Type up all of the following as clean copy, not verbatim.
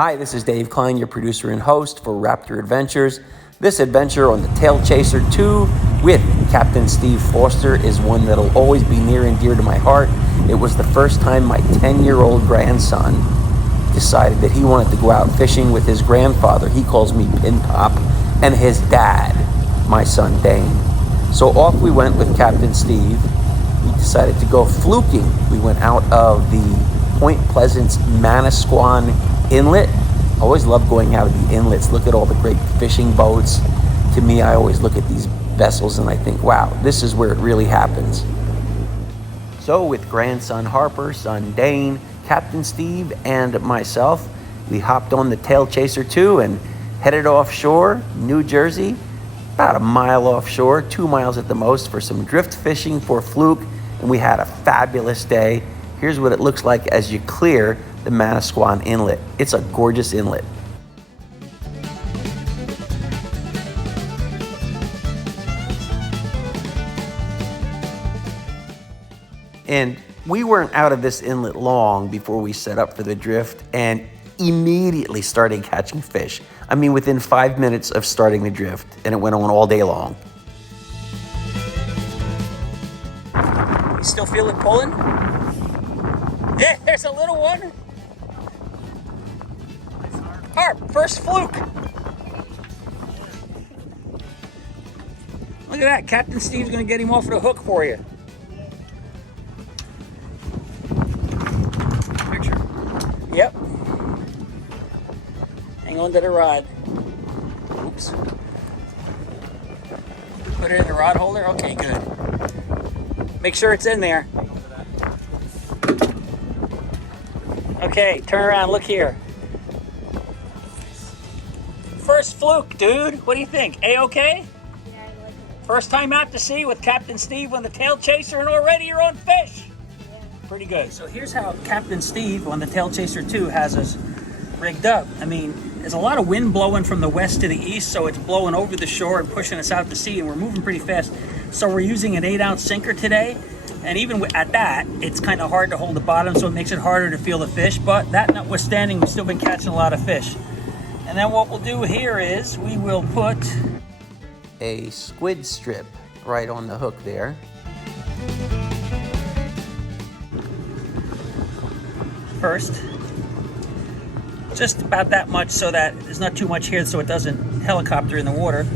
Hi, this is Dave Kline, your producer and host for RAPTR Adventures. This adventure on the Tail Chaser 2 with Captain Steve Foster is one that'll always be near and dear to my heart. It was the first time my 10-year-old grandson decided that he wanted to go out fishing with his grandfather, he calls me Pin Pop, and his dad, my son Dane. So off we went with Captain Steve. We decided to go fluking. We went out of the Point Pleasant's Manasquan Inlet. I always love going out of the inlets. Look at all the great fishing boats. To me, I always look at these vessels and I think, wow, this is where it really happens. So with grandson Harper, son Dane, Captain Steve, and myself, we hopped on the Tail Chaser 2 and headed offshore, New Jersey, about a mile offshore, 2 miles at the most, for some drift fishing for Fluke, and we had a fabulous day. Here's what it looks like as you clear the Manasquan Inlet. It's a gorgeous inlet. And we weren't out of this inlet long before we set up for the drift and immediately started catching fish. I mean, within 5 minutes of starting the drift, and it went on all day long. You still feel it pulling? Yeah, there's a little one. Harp, first fluke. Look at that, Captain Steve's gonna get him off the hook for you. Picture. Yep. Hang on to the rod. Oops. Put it in the rod holder? Okay, good. Make sure it's in there. Okay, turn around, look here. First fluke, dude. What do you think? A-okay? Yeah, I like it. First time out to sea with Captain Steve on the Tail Chaser, and already you're on fish. Yeah. Pretty good. So here's how Captain Steve on the Tail Chaser 2 has us rigged up. I mean, there's a lot of wind blowing from the west to the east, so it's blowing over the shore and pushing us out to sea, and we're moving pretty fast. So we're using an 8-ounce sinker today, and even at that, it's kind of hard to hold the bottom, so it makes it harder to feel the fish. But that notwithstanding, we've still been catching a lot of fish. And then what we'll do here is we will put a squid strip right on the hook there. First, just about that much so that there's not too much here so it doesn't helicopter in the water.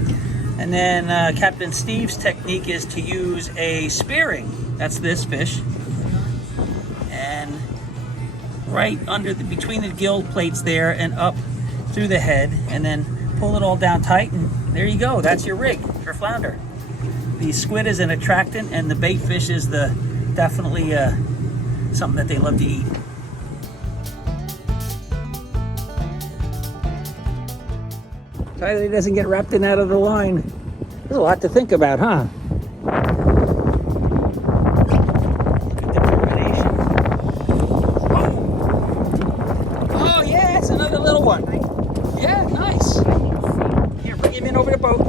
And then Captain Steve's technique is to use a spearing. That's this fish. And right under between the gill plates there and up through the head, and then pull it all down tight, and there you go. That's your rig for flounder. The squid is an attractant, and the bait fish is definitely something that they love to eat. Try that he doesn't get wrapped in out of the line. There's a lot to think about, huh? Good determination. Oh yeah, it's another little one. Yeah, nice. Here, bring him in over the boat.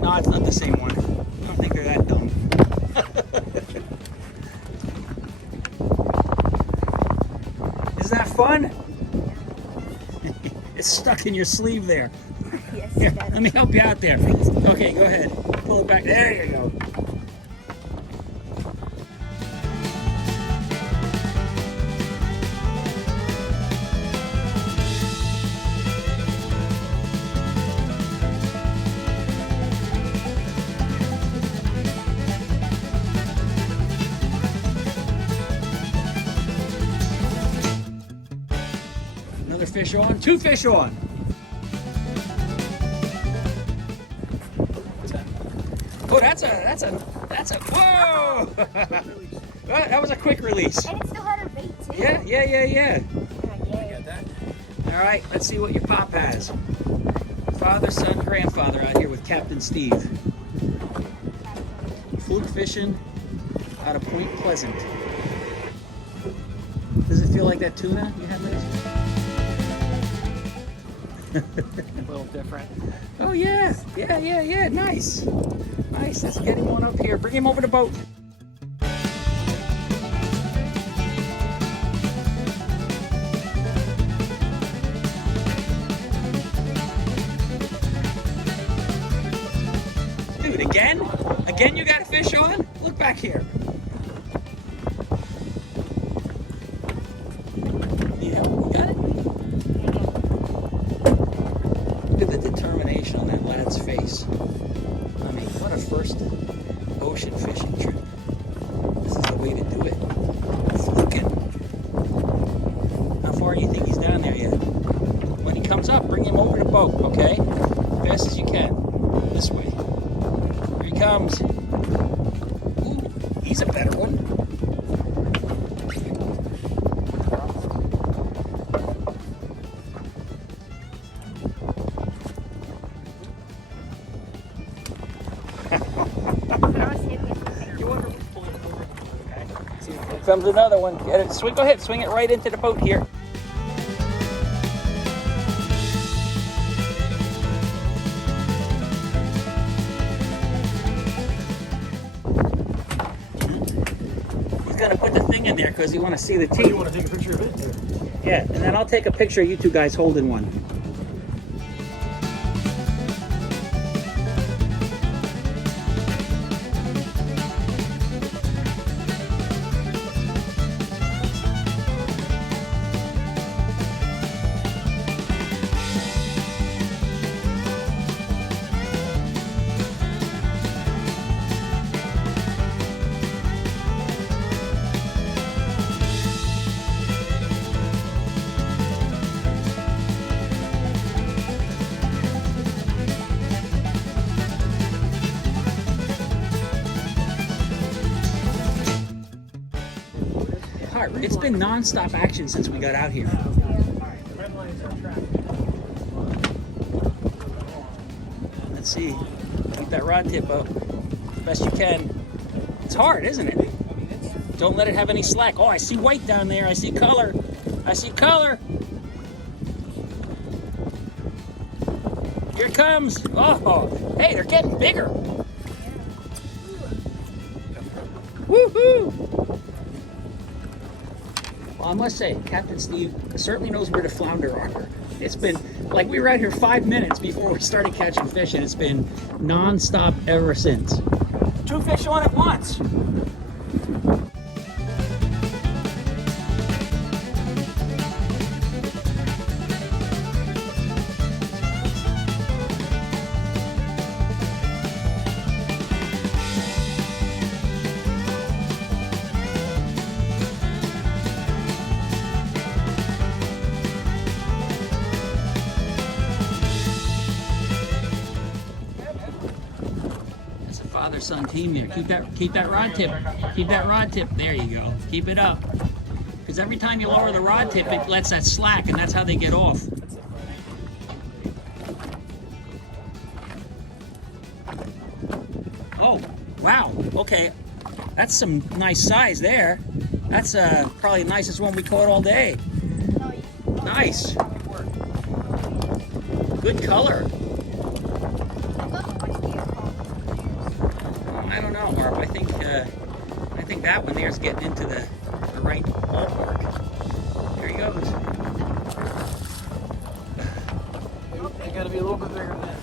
No, it's not the same one. I don't think they're that dumb. Isn't that fun? It's stuck in your sleeve there. Yes, Here, let me help you out there. Okay, go ahead. Pull it back. There you go. Another fish on. 2 fish on. Oh, that's a, whoa! That was a quick release. And it still had a bait too. Yeah. Yeah. Got that? All right, let's see what your pop has. Father, son, grandfather out here with Captain Steve. Fluke fishing out of Point Pleasant. Does it feel like that tuna you had last A little different. Oh yeah, nice. Nice, let's get him on up here. Bring him over the boat. Again, you got a fish on? Look back here. Yeah, you got it? Look at the determination on that lad's face. I mean, what a first ocean fishing trip. This is the way to do it. Fluking. How far do you think he's down there yet? When he comes up, bring him over the boat, okay? Fast as you can. This way. Here he comes. Ooh, he's a better one. Here comes another one. Get it. Swing. Go ahead. Swing it right into the boat here. He's gonna put the thing in there because you want to see the teeth. You want to take a picture of it? Yeah, and then I'll take a picture of you two guys holding one. Harper, it's been non-stop action since we got out here. Let's see. Keep that rod tip up as best you can. It's hard, isn't it? Don't let it have any slack. Oh, I see white down there. I see color. I see color. Here it comes. Oh, hey, they're getting bigger. Woohoo! Well, I must say, Captain Steve certainly knows where the flounder are. It's been, like, we were out here 5 minutes before we started catching fish, and it's been non-stop ever since. 2 fish on at once. Father-son team there. Keep that rod tip. Keep that rod tip. There you go. Keep it up. Because every time you lower the rod tip, it lets that slack, and that's how they get off. Oh, wow. Okay. That's some nice size there. That's probably the nicest one we caught all day. Nice. Good color. I don't know, Harp. I think that one there is getting into the right ballpark. There he goes. They gotta be a little bit bigger than that.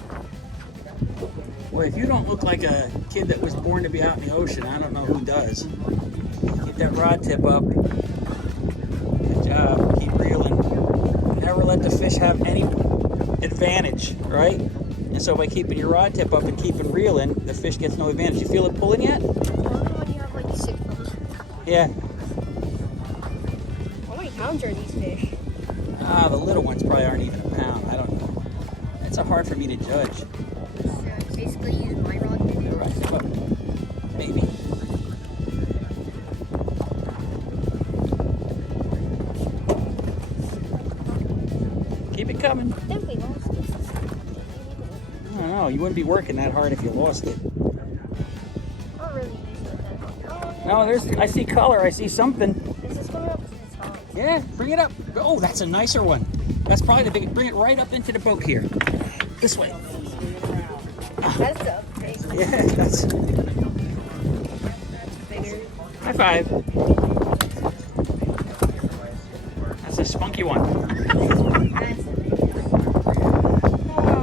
Boy, if you don't look like a kid that was born to be out in the ocean, I don't know who does. Keep that rod tip up. Good job. Keep reeling. Never let the fish have any advantage, right? And so by keeping your rod tip up and keeping reeling, the fish gets no advantage. You feel it pulling yet? Only when you have like 6 pounds. Yeah. How many pounds are these fish? The little ones probably aren't even a pound. I don't know. It's hard for me to judge. So basically use my rod tip. Rod tip up. Maybe. Keep it coming. I think we lost it. I don't know. You wouldn't be working that hard if you lost it. Not really used to that. Oh, No, I see color. I see something. this is coming up to the top. Yeah, bring it up. Oh, that's a nicer one. That's probably the big. Bring it right up into the boat here. This way. That's up. Yeah, that's. Bigger. High five. That's a spunky one.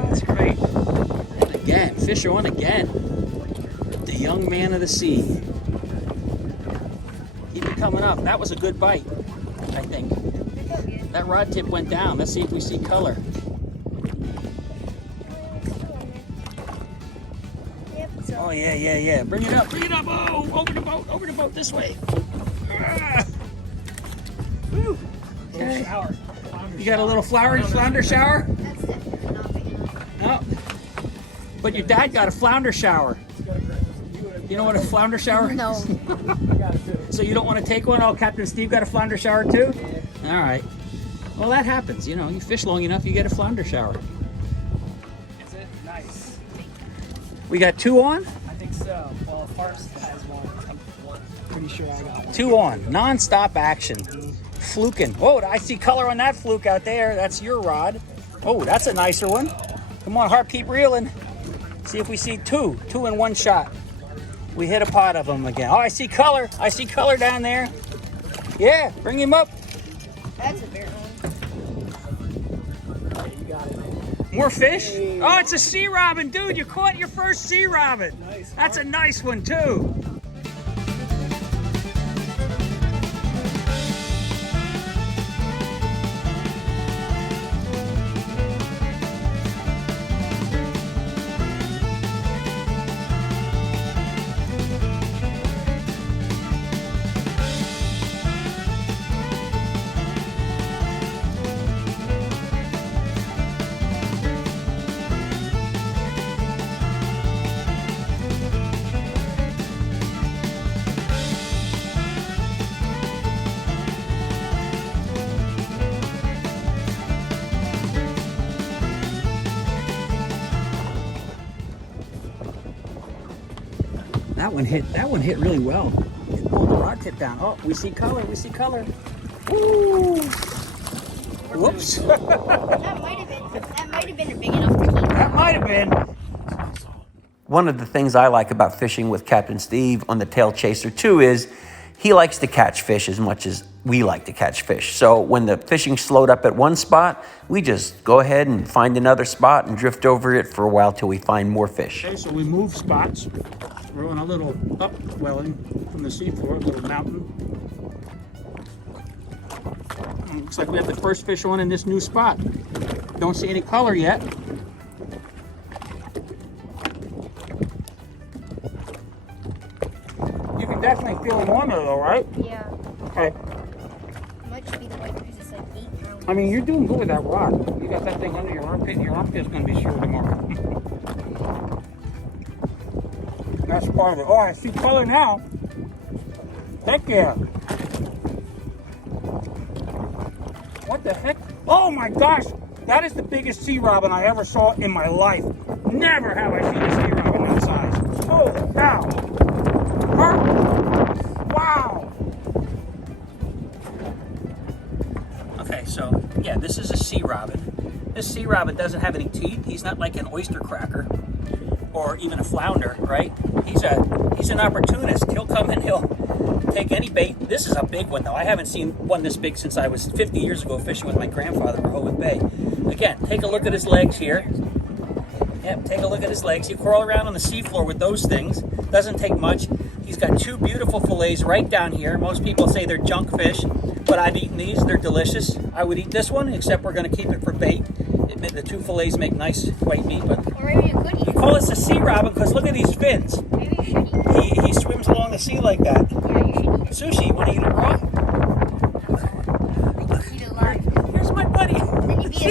That's great. And again, fish are on again. Dane. young man of the sea. Keep it coming up. That was a good bite, I think. That rod tip went down. Let's see if we see color. Yep, so Oh, yeah. Bring it up. Oh, over the boat, this way. Ah. Woo. Okay. Shower. You got a little flounder shower? that's definitely not big enough. No. But your dad got a flounder shower. You know what a flounder shower is? No. I got it too. So you don't want to take one? Oh, Captain Steve got a flounder shower too? Yeah. All right. Well, that happens. You know, you fish long enough, you get a flounder shower. Is it? Nice. We got 2 on? I think so. Well, Farms has one. I'm pretty sure I got one. 2 on. Non-stop action. Fluking. Oh, I see color on that fluke out there. That's your rod. Oh, that's a nicer one. Come on, Harp, keep reeling. See if we see 2 in one shot. We hit a pot of them again. Oh, I see color. I see color down there. Yeah, bring him up. That's a bigger one. Yeah, you got it. More fish? Oh, it's a sea robin, dude. You caught your first sea robin. Nice. That's a nice one, too. That one hit really well. It pulled the rod tip down. Oh, we see color. Woo! Whoops. That might have been big enough to keep. That might have been. One of the things I like about fishing with Captain Steve on the Tail Chaser 2 is he likes to catch fish as much as we like to catch fish. So when the fishing slowed up at one spot, we just go ahead and find another spot and drift over it for a while till we find more fish. Okay, so we move spots. We're on a little upwelling from the seafloor, a little mountain. Looks like we have the first fish on in this new spot. Don't see any color yet. You can definitely feel him on there though, right? Yeah. Okay. Might just be the weight because it's like 8 pounds. I mean, you're doing good with that rod. You got that thing under your armpit, and your armpit's going to be sore tomorrow. That's part of it. Oh, I see color now. Heck yeah. What the heck? Oh my gosh! That is the biggest sea robin I ever saw in my life. Never have I seen a sea robin that size. Holy cow! Wow! Okay, so yeah, this is a sea robin. This sea robin doesn't have any teeth. He's not like an oyster cracker or even a flounder, right? He's an opportunist. He'll come and he'll take any bait. This is a big one though. I haven't seen one this big since I was 50 years ago fishing with my grandfather in Rehoboth Bay. Again, take a look at his legs here. Yep, take a look at his legs. You crawl around on the seafloor with those things. Doesn't take much. He's got 2 beautiful fillets right down here. Most people say they're junk fish, but I've eaten these. They're delicious. I would eat this one, except we're going to keep it for bait. The 2 fillets make nice white meat, but Or maybe you could eat you it. call this a sea robin because look at these fins. Maybe you should eat it. He swims along the sea like that. Yeah, you should eat it. Sushi, you want to eat it raw? Eat it live. Here's my buddy. Then you'd be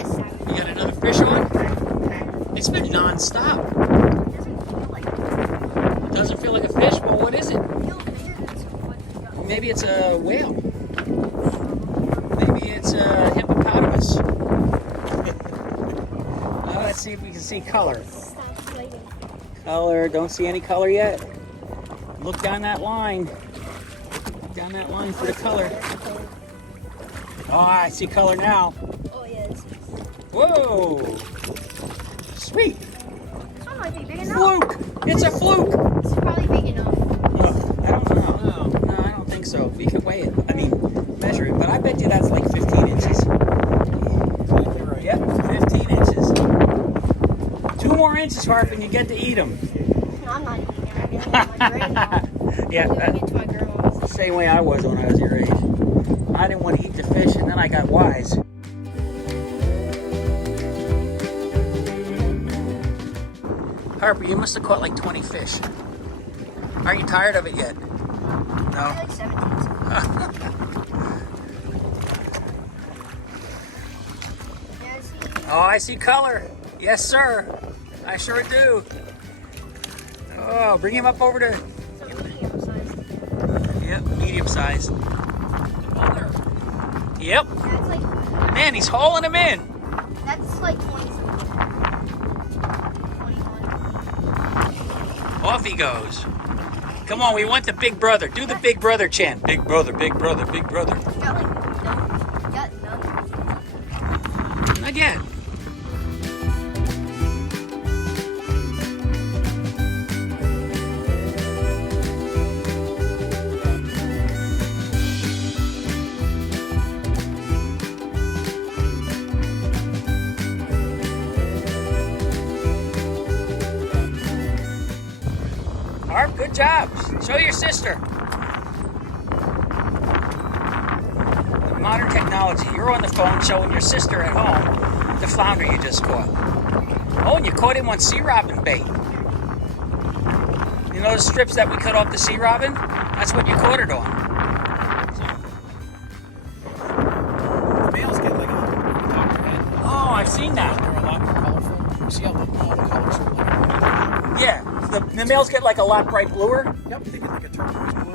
a savage. You got another fish on? It's been non-stop. It doesn't feel like a fish? Well, what is it? Maybe it's a whale. Maybe it's a hippopotamus. Let's see if we can see color. Color, don't see any color yet. Look down that line. Look down that line for the color. Oh, I see color now. Oh, yes. Whoa! Sweet! That might be big enough. Fluke! It's a fluke! It's probably big enough. I don't know. No, I don't think so. We can weigh it. I mean, measure it. But I bet you that's like 15 inches. Yep, 15 inches. 2 more inches, Harper, and you get to eat them. No, I'm not eating it. I'm giving it to my grandma. Yeah, I'm giving it to my grandma. same way I was when I was your age. I didn't want to eat the fish, and then I got wise. Harper, you must have caught like 20 fish. Are you tired of it yet? No? I like 17. Oh, I see color. Yes, sir. I sure do. Oh, bring him up over to... It's a medium sized. Yep, medium sized. Yep. Yep. That's like, Man, he's hauling him in. that's like 20 something. 21. Off he goes. Come on, we want the big brother. Do the big brother chant. Big brother, big brother, big brother. You got like none. You got none. Not yet. Harp, good job. Show your sister. Modern technology. You're on the phone showing your sister at home the flounder you just caught. Oh, and you caught him on sea robin bait. You know the strips that we cut off the sea robin? That's what you caught it on. The males get like a top of head. Oh, I've seen that. They're a lot more colorful. You see how all the colors are like. Yeah, the males get like a lot bright bluer. Yep, they get like a turquoise blue.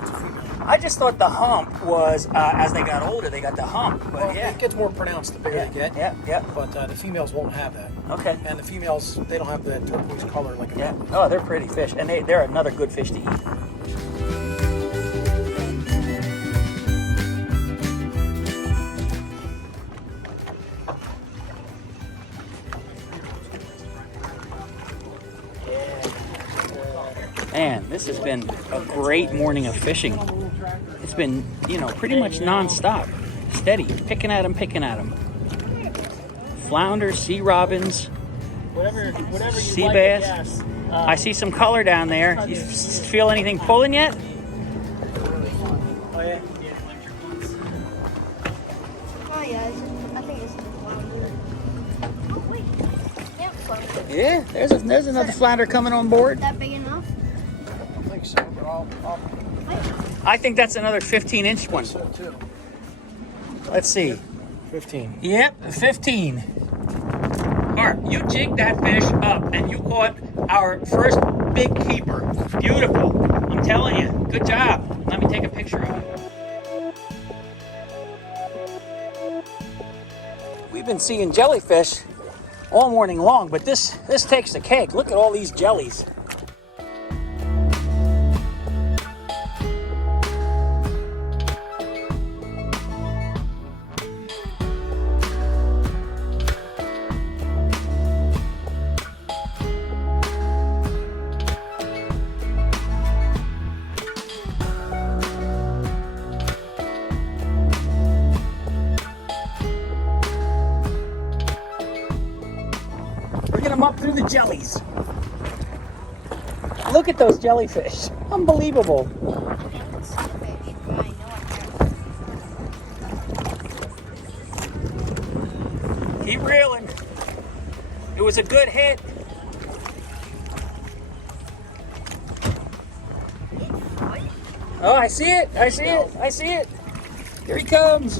It's a female. I just thought the hump was, as they got older, they got the hump. But Well, yeah. it gets more pronounced the bigger they get. Yeah. But the females won't have that. Okay. And the females, they don't have the turquoise color like a Yeah. male. Oh, they're pretty fish. And they're another good fish to eat. Man, this has been a great morning of fishing. It's been, pretty much non-stop. Steady, picking at them. Flounder, sea robins, Whatever sea you like, bass. yes. I see some color down there. You feel anything pulling yet? Oh yeah. Oh yeah, I think it's the flounder. Oh wait. Yep, flounder. Yeah, there's another flounder coming on board. That big enough? I don't think so, but I'll I think that's another 15-inch one. so too. Let's see. 15. Yep, 15. Harp, you jigged that fish up and you caught our first big keeper. Beautiful. I'm telling you. Good job. Let me take a picture of it. We've been seeing jellyfish all morning long, but this takes the cake. Look at all these jellies. Bringing them up through the jellies. Look at those jellyfish. Unbelievable. Keep reeling. It was a good hit. Oh, I see it. I see it. Here he comes.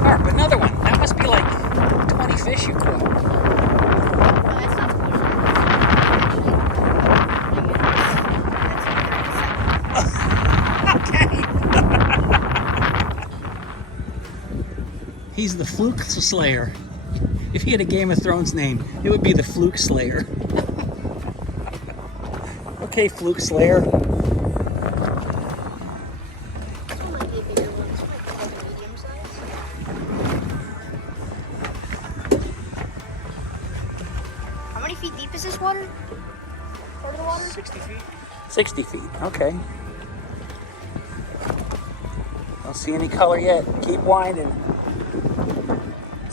Harp, another one. That must be like 20 fish you caught. Okay. He's the Fluke Slayer. If he had a Game of Thrones name, it would be the Fluke Slayer. Okay, Fluke Slayer. How many feet deep is this water? Part of the water? 60 feet. 60 feet, okay. Don't see any color yet. Keep winding.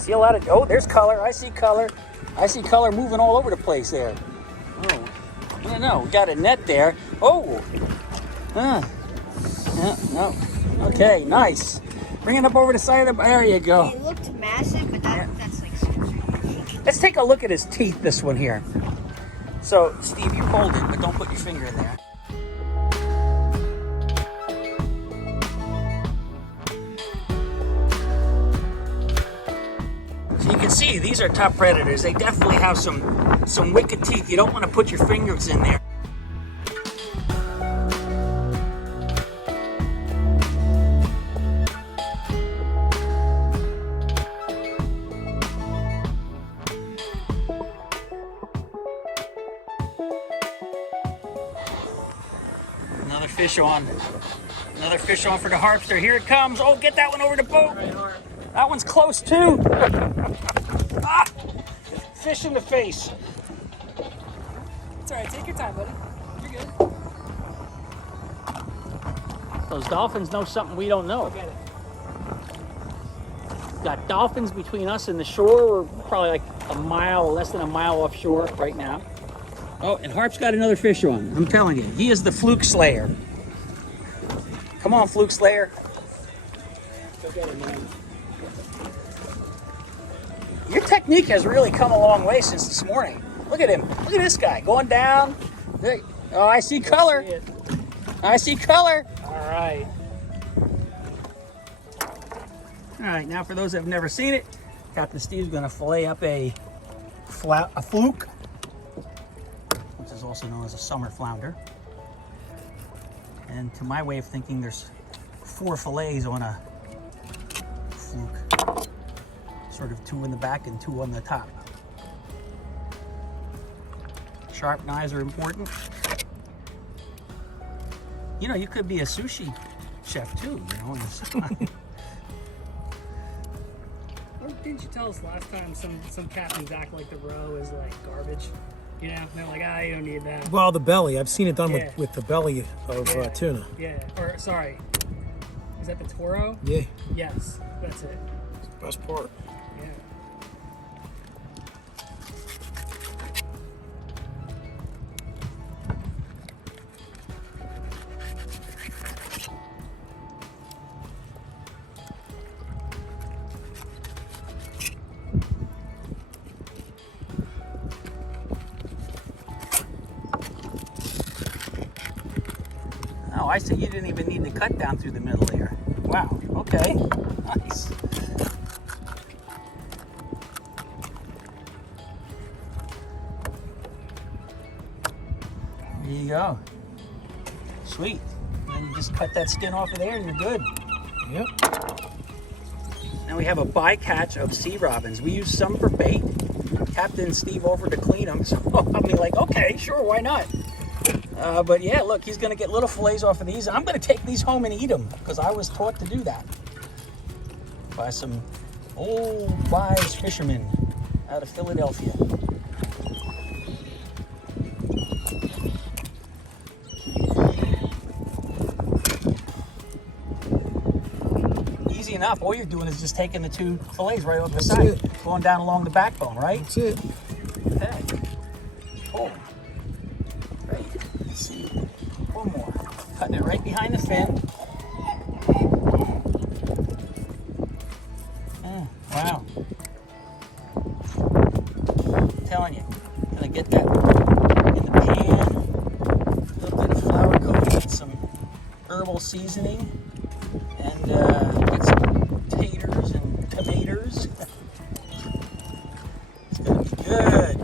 see a lot of, oh, there's color. I see color. I see color moving all over the place there. Oh, I don't know. We got a net there. Oh, yeah, no. Okay, nice. Bring it up over the side of the, there you go. It looked massive, but that's like super huge. Let's take a look at his teeth, this one here. So, Steve, you hold it, but don't put your finger in there. So you can see, these are top predators. They definitely have some wicked teeth. You don't want to put your fingers in there. Another fish on. Another fish on for the Harpster. Here it comes. Oh, get that one over the boat. That one's close too. Ah! Fish in the face. It's all right. Take your time, buddy. You're good. Those dolphins know something we don't know. Get it. Got dolphins between us and the shore. We're probably like a mile, less than a mile offshore right now. Oh, and Harp's got another fish on. I'm telling you, he is the fluke slayer. Come on, fluke slayer. Go get it, man. Your technique has really come a long way since this morning. Look at him. Look at this guy going down. Oh, I see color. I see color. All right. All right, now for those that have never seen it, Captain Steve's going to fillet up a fluke, which is also known as a summer flounder. And to my way of thinking, there's 4 fillets on a fluke. Sort of 2 in the back and 2 on the top. Sharp knives are important. You know, you could be a sushi chef too, you know. Didn't you tell us last time some captains act like the roe is like garbage? You know, they're like, you don't need that. Well, the belly. I've seen it done Yeah. with the belly of Yeah. tuna. Yeah, or sorry, is that the toro? Yeah, Yes, that's it. it's the best part. Yeah. Oh, I see. You didn't even need to cut down through the middle there. Wow. Okay. Nice. There you go. Sweet. And then you just cut that skin off of there and you're good. Yep. Now we have a bycatch of sea robins. We use some for bait. Captain Steve offered to clean them, so I'm like, okay, sure, why not? But yeah, look, he's gonna get little fillets off of these. I'm gonna take these home and eat them because I was taught to do that by some old wise fishermen out of Philadelphia. Easy enough. All you're doing is just taking the 2 fillets right off the That's side, it. going down along the backbone, right? That's it. Okay. Cool. Great. Let's see. One more. Cutting it right behind the fin. Wow. I'm telling you. Gonna get that in the pan. A little bit of flour coating with some herbal seasoning. And get some taters and tomatoes. It's gonna be good.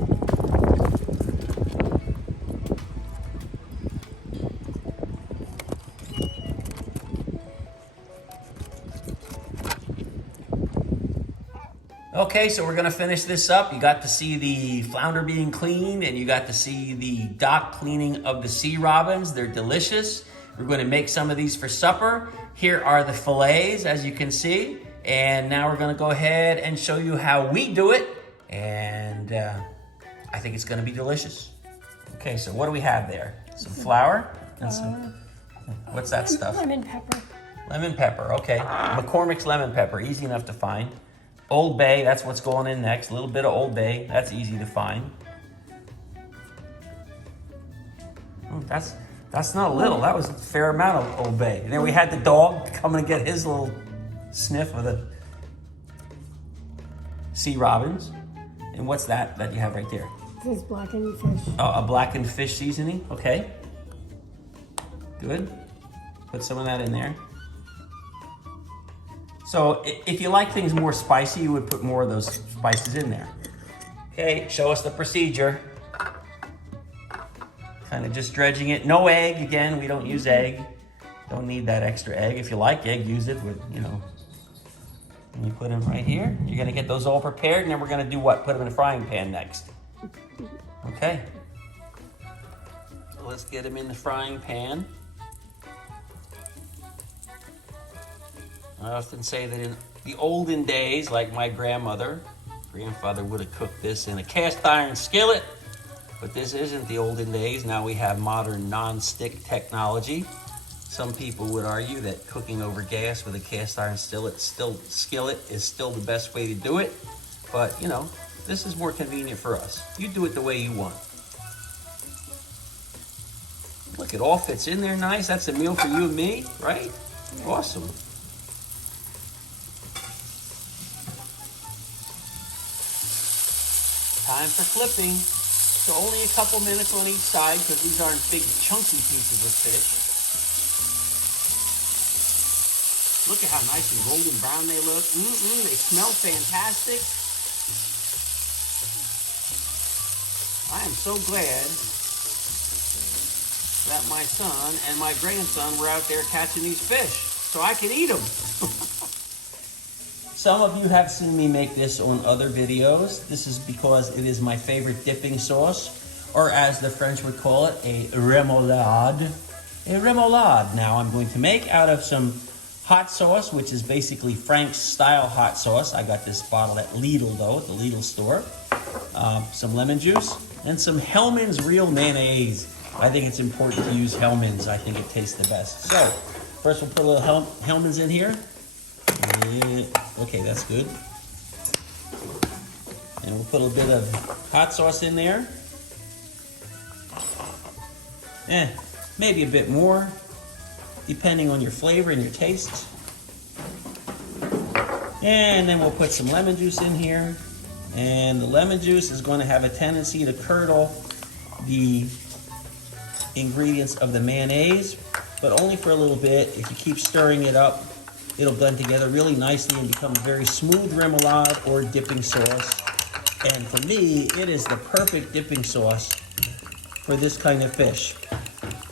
Okay, so we're gonna finish this up. You got to see the flounder being cleaned and you got to see the dock cleaning of the sea robins. They're delicious. We're gonna make some of these for supper. Here are the fillets, as you can see. And now we're gonna go ahead and show you how we do it. And I think it's gonna be delicious. Okay, so what do we have there? Some flour and some, what's that stuff? Lemon pepper. Lemon pepper, okay. McCormick's lemon pepper, easy enough to find. Old Bay, that's what's going in next. A little bit of Old Bay, that's easy to find. Oh, that's not a little, that was a fair amount of Old Bay. And then we had the dog come and get his little sniff of the sea robins. And what's that you have right there? This is blackened fish. Oh, a blackened fish seasoning, okay. Good, put some of that in there. So if you like things more spicy, you would put more of those spices in there. Okay, show us the procedure. Kind of just dredging it. No egg, again, we don't use egg. Don't need that extra egg. If you like egg, use it with, you know. And you put them right here. You're gonna get those all prepared, and then we're gonna do what? Put them in a frying pan next. Okay. So let's get them in the frying pan. I often say that in the olden days, like my grandfather would have cooked this in a cast iron skillet, but this isn't the olden days. Now we have modern non-stick technology. Some people would argue that cooking over gas with a cast iron skillet is still the best way to do it, but you know, this is more convenient for us. You do it the way you want. Look, it all fits in there nice. That's a meal for you and me, right? Awesome. Time for flipping. So only a couple minutes on each side because these aren't big chunky pieces of fish. Look at how nice and golden brown they look. They smell fantastic. I am so glad that my son and my grandson were out there catching these fish so I can eat them. Some of you have seen me make this on other videos. This is because it is my favorite dipping sauce, or as the French would call it, a remoulade. A remoulade. Now I'm going to make out of some hot sauce, which is basically Frank's style hot sauce. I got this bottle at Lidl though, at the Lidl store. Some lemon juice and some Hellmann's real mayonnaise. I think it's important to use Hellmann's. I think it tastes the best. So first we'll put a little Hellmann's in here. Okay, that's good. And we'll put a bit of hot sauce in there. Maybe a bit more, depending on your flavor and your taste. And then we'll put some lemon juice in here. And the lemon juice is going to have a tendency to curdle the ingredients of the mayonnaise, but only for a little bit. If you keep stirring it up, it'll blend together really nicely and become a very smooth remoulade or dipping sauce. And for me, it is the perfect dipping sauce for this kind of fish.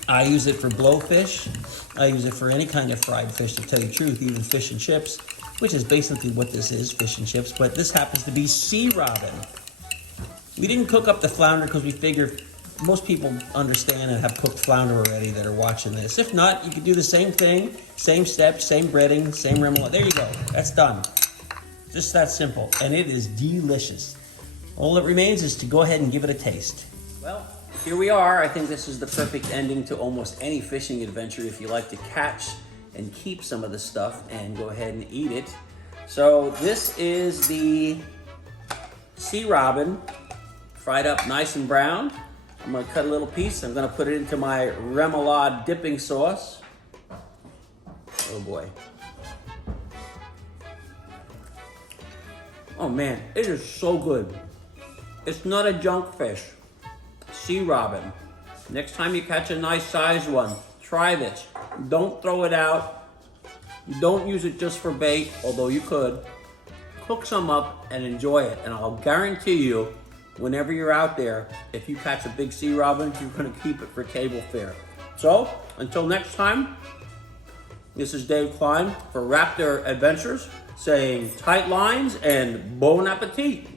I use it for blowfish. I use it for any kind of fried fish, to tell you the truth, even fish and chips, which is basically what this is, fish and chips, but this happens to be sea robin. We didn't cook up the flounder because we figured most people understand and have cooked flounder already that are watching this. If not, you could do the same thing, same steps, same breading, same remoulade. There you go, that's done. Just that simple, and it is delicious. All that remains is to go ahead and give it a taste. Well, here we are. I think this is the perfect ending to almost any fishing adventure if you like to catch and keep some of the stuff and go ahead and eat it. So this is the sea robin, fried up nice and brown. I'm gonna cut a little piece. I'm gonna put it into my remoulade dipping sauce. Oh boy. Oh man, it is so good. It's not a junk fish. Sea robin. Next time you catch a nice sized one, try this. Don't throw it out. Don't use it just for bait, although you could. Cook some up and enjoy it. And I'll guarantee you, whenever you're out there, if you catch a big sea robin, you're gonna keep it for table fare. So, until next time, this is Dave Kline for RAPTR Adventures, saying tight lines and bon appetit.